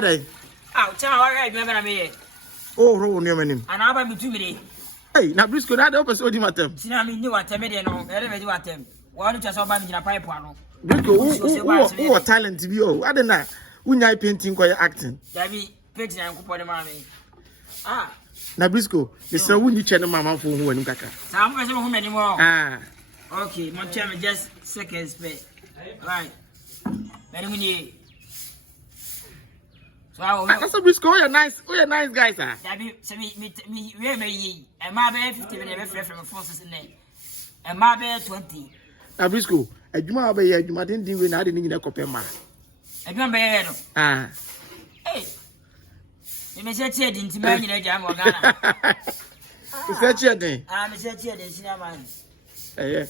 day. Ah, tell my right, remember me. Oh, roll near him. And I'll be 2 minutes. Hey, now Briscoe, not open so dim at them. See, I mean, you are timid, no, I never do at them. Why don't you saw in a pipe? Briscoe, who are talent to be? Oh, I don't know. When I painting, quite acting. Davy, pigs and coupon mommy. Ah, now Briscoe, the sir wouldn't you channel mamma for who and Kaka. I'm going to home anymore. Ah, okay, my chairman just seconds, right. Very so that's a Briscoe, you're nice guys, sir. Davy, me, and my bear 50 minutes from forces in there. And my bear 20. Now Briscoe, a Juma by you didn't do when I didn't need a copy ma. I don't bear. Ah, hey, you may say, didn't man in a jam or Ghana. Is that your day? I'm a set here, the cinema. Eh,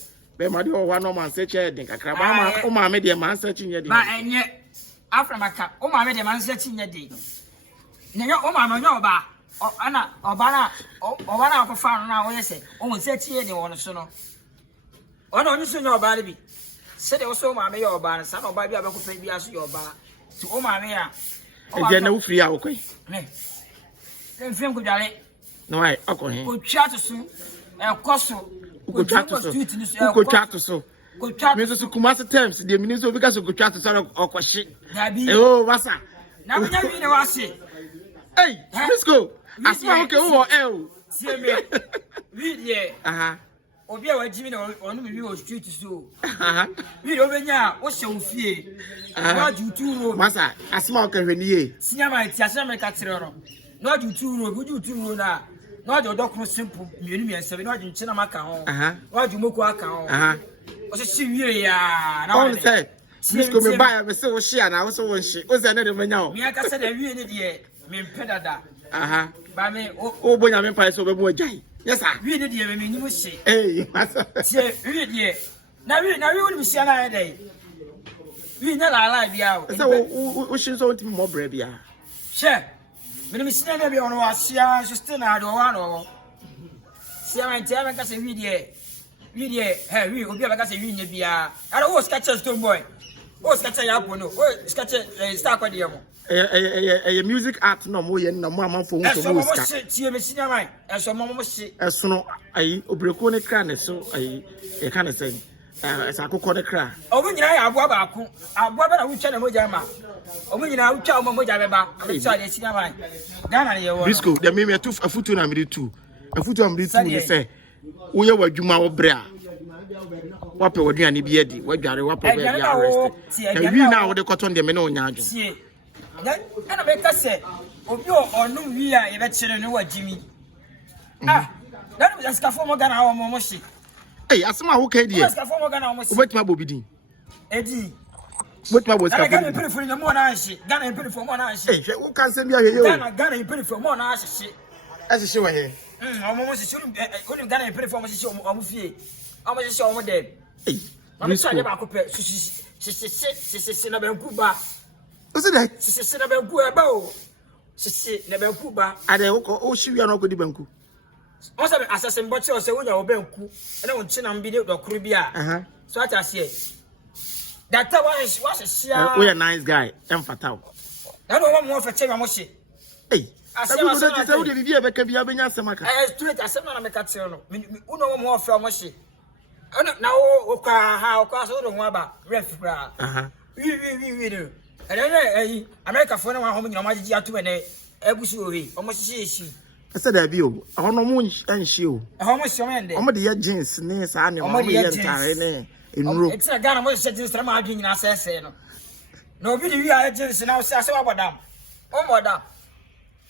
my dear, one man said, I think a crab, oh, my media man searching your day. And yet, after my cup, oh, my media man searching your day. No, oh, my no, or Anna, or Bana, or one out of fun now, yes, oh, set here, they want to know. Oh, no, you should know about it. Said also, my mayor, or son of Baby, I could pay me as your bar to oh, my mayor. Again, no free out, okay? Then film could I no, I could chat soon, and costo. Go chat to so. Go chat to so. Go chat to Kumasa terms, the minister because of go chat to Sarah or Kwashi. Oh, Wassa. Now we never know what I say. Hey, let's go. I smell okay, oh, L. See me. Read ye. Aha. Obia wa Jimmy on me was street so. Aha. Read over here, what's your fear? What you two Massa, I smell okay when ye. See my Tiasama Catero. Not you two, would you two now? Not your doctor simple, you and 7 not in Chinamaka. Aha. What you Moko account? Aha. Was a serious, now say. Miss go by a so she and I was so she was another man now. Me, I said, I really did, me pedada. Aha. By me, oh, boy, I'm in Paris over more jay. Yes, I really did, I mean, you must say. Hey, really, now you will be seeing a day. We never alive, yeah. So, we should want more brave, yeah. Sure. But we still never on our share, still not one. See, I'm telling us a video. Hey, we will be like us a union beer. I don't want sketch a stone boy. Oh, sketch a yapon, oh, sketch a star for the a music art no more than no mamma for one. As a mamma say, as soon I obrecone can, so I can't say. As I could call the cry. Oh, when I have Wabaku, I Wabba, which I know Jama. Oh, when I will tell Mamma, I'm sorry, it's not mine. Briscoe, there may be a foot to number 2. A foot on this, you say, we are Juma Brea. Wapper would be any beardy, what Gary Wapper arrested. And we now the cotton the Menon. See, and I make us say, of your or no, we are a veteran, know what Jimmy. Ah, that was a scaffold than our Momoshi. Hey, as my okay, dear. Wait, my bobby. Eddie. What my was going to put for the more nice. Ghana put for more nice. Who can send me a Ghana put for more nice. As a show here. Almost shouldn't Ghana put for my show on fear. I was show more dead. Hey, I'm sorry about Sissy Nabel Cuba. Was it that? Sissy Nabel Cuba. Sissy Nabel Cuba. I don't know. She are not good banku. Most of the assassin butcher or so when you're banku. I don't chin and video or Caribbean. So I say that was a share. We are nice guy. I'm fatal. I don't want more for Chemamoshi. Hey, I said, I did ever be a Benyasama. I straight as a man of a catino. No more from Moshi. Now, how cause all the Waba, Refra. We do. And then America for no home in your magic to an Ebushi, almost she. I said, I view a moon and shoe. How much your man? I'm the jeans, nails, and in room. It's a gun was setting some arguing in our say. Nobody we are agents now, says about them. Oh, madam.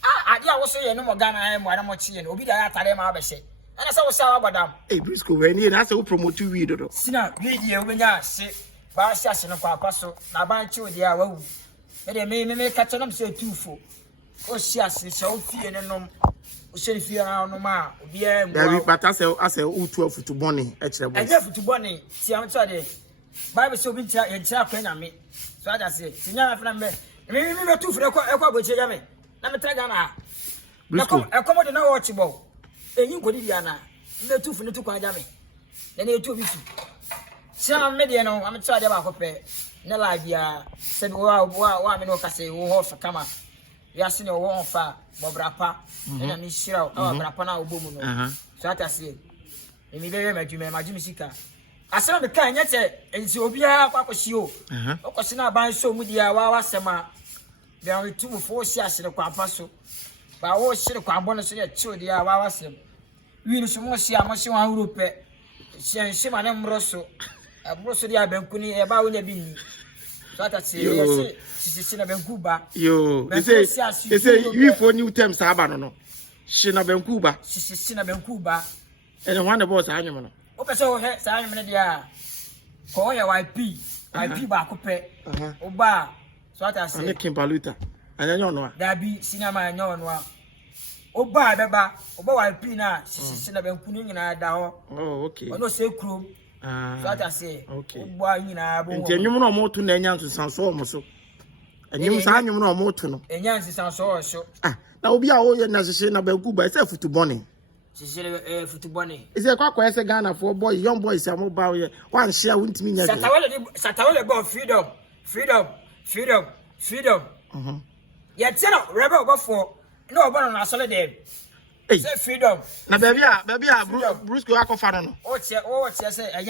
I was saying no more gun. I am one more chin. Obi, I tell them how I say. And I saw about them. A Briscoe, when he has to promote you, read it. Sina, video when I say, Barsassin of Papasso, now buy two, they are well. And they may make catch them say 2 for. Oh, yes, it's so fear and no. Say fear no ma. Yeah, but I say, 12 to Bonnie. I left to Bonnie. See, I'm sorry. Bible so be and tell me. So I say, Signora Flambe, maybe 2 for the Equa, which I mean. Let me tell you, I come out no watchable. And you go to Diana. No 2 for the 2 Quadami. Then you 2 weeks. Some mediano, I'm sorry about Hope. No idea. Said, wow, I mean, what I say, who for come up. yasi ne wo fa bobrapa na mi shira o bobrapa na obomu no so atase emi be madwuma madwuma sika asema me kan nyete ensi obia kwakoshi o okoshi na ban so mu dia wa wasema bia wetu fo shi asere kwa paso ba wo shire kwa bono so ye chiwo dia wa wasem wi ni so mo shi amoshi wa Europe shi ma ne mroso abroso dia benkuni e ba wonya bi ni so atase ye sisi na benkuba yo they say you for new terms aba no shi na benkuba sisi na benkuba and one the boss anyum no o pese o he sa anyum ne dia ko ya YP ba ko pe o ba so atase ane Kimbaluta anyanyo no da bi sinama anyanyo no o ba beba o ba YP na sisi na benkunu nyina da ho oh okay ono se krom so atase okay o ba nyina bo nti anyum no mo to na enya nsanso mo so anyum sa anyum no mo to no enya nsanso o so na obi a o ye na sisi na benkuba ese futubone sisi futubone ise kwa ese Ghana for boy young boys am ba ye wan share wuntimi nya satawale go freedom ya tena rebe ogofo na obono na sole dem say freedom na baby a Bruce go akofa no o tie say